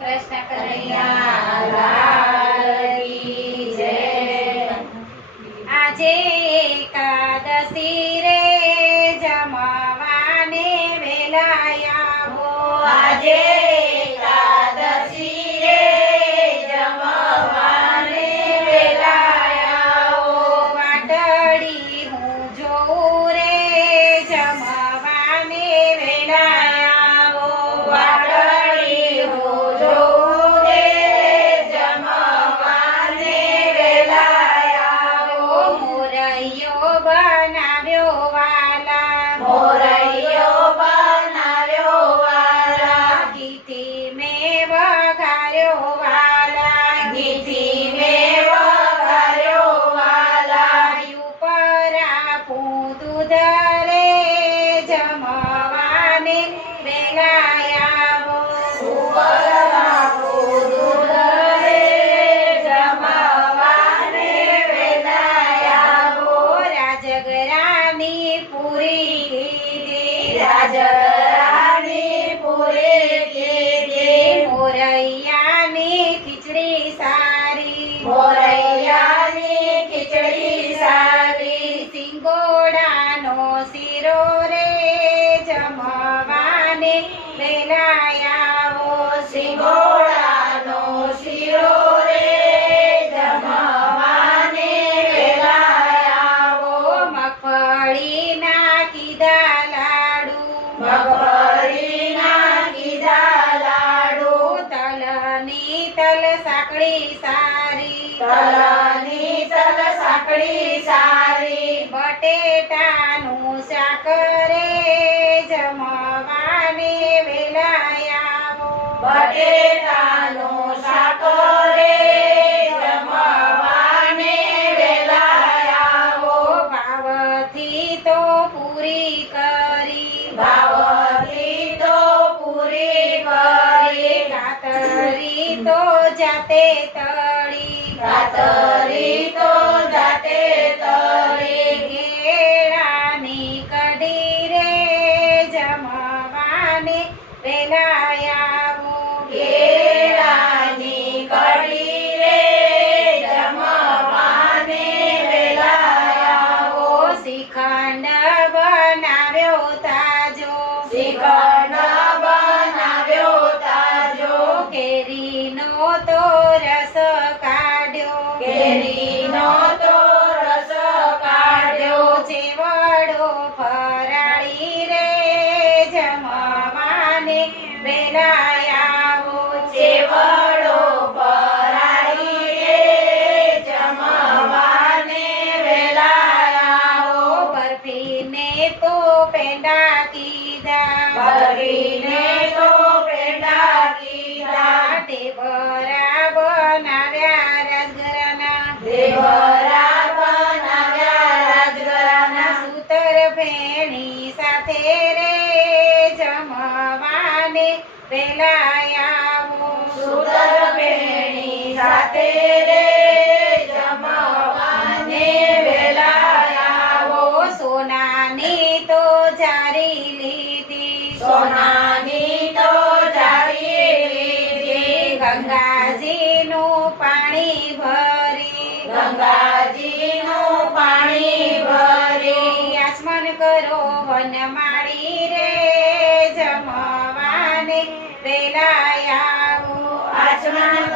કૃષ્ણ કનૈયા લાલ કી જય। આજે એકાદશી રે જમવાને વેલાય આવો। આજે એકાદશી રે જમવાને વેલાય આવો। વાટડી હું જોઉં રે જમવાને વેલાય આવો। વાટડી હું જોઉં રે જમવાને વેલાય આવો। મોરૈયો બનાવ્યો વાલા, મોરૈયો બનાવ્યો વાલા, ઘીથી મેં વઘાર્યો વાલા, ઘીથી મેં વઘાર્યો વાલા। ઉપર આપું દૂધ રે જમવાને વેલાય આવો। ઉપર આપું દૂધ રે જમવાને વેલાય આવો। રાજગરાની પૂરી કીધી, રાજગરાની પૂરી કીધી, મોરૈયાની ખીચડી સારી, મોરૈયાની ખીચડી સારી। સિંગોડાનો શીરો રે જમવાને વેલાય આવો। સિંગોડાનો શીરો રે જમવાને વેલાય આવો। મગફળીના કીધા લાડુ, મગફળીના કીધા લાડુ, તલની તલ સાંકળી સારી, તલની તલ સાંકળી સારી। બટેટાનું શાક રે જમવાને વેલાય આવો। બટેટાનું શાક રે જમવાને વેલાય આવો। ભાવથી તો પૂરી કરી, ભાવથી તો પૂરી કરી, કાતરી તો જાતે તળી, કાતરી તો જાતે તળી। કેળાની કઢી રે જમવાને વેલાય આવો। કેળાની કઢી રે જમવાને વેલાય આવો। શ્રીખંડ બનાવ્યો તાજો, શ્રીખંડ બનાવ્યો તાજો, કેરીનો તો રસ કાઢ્યો, કેરીનો તો રસ કાઢ્યો। ચેવડો ફરાળી રે જમવાને વેલાય આવો। ચેવડો ફરાળી રે જમવાને વેલાય આવો। બરફીને તો પેંડા કીધા, બરફીને તો પેંડા કીધા, ઢેબરા બનાવ્યા રાજગરાના, ઢેબરા બનાવ્યા રાજગરાના, સૂતર ફેણી સાથે રે જમવાને વેલાય આવો। સૂતર ફેણી સાથે રે જમવાને વેલાય આવો। સોનાની તો જારી લીધી, સોનાની તો જારી લીધી, ગંગાજીનું પાણી ભરી, ગંગાજીનું પાણી ભરી। આચમન કરો વનમાળી રે જમવાને વેલાય આવો। આચમન